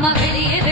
my video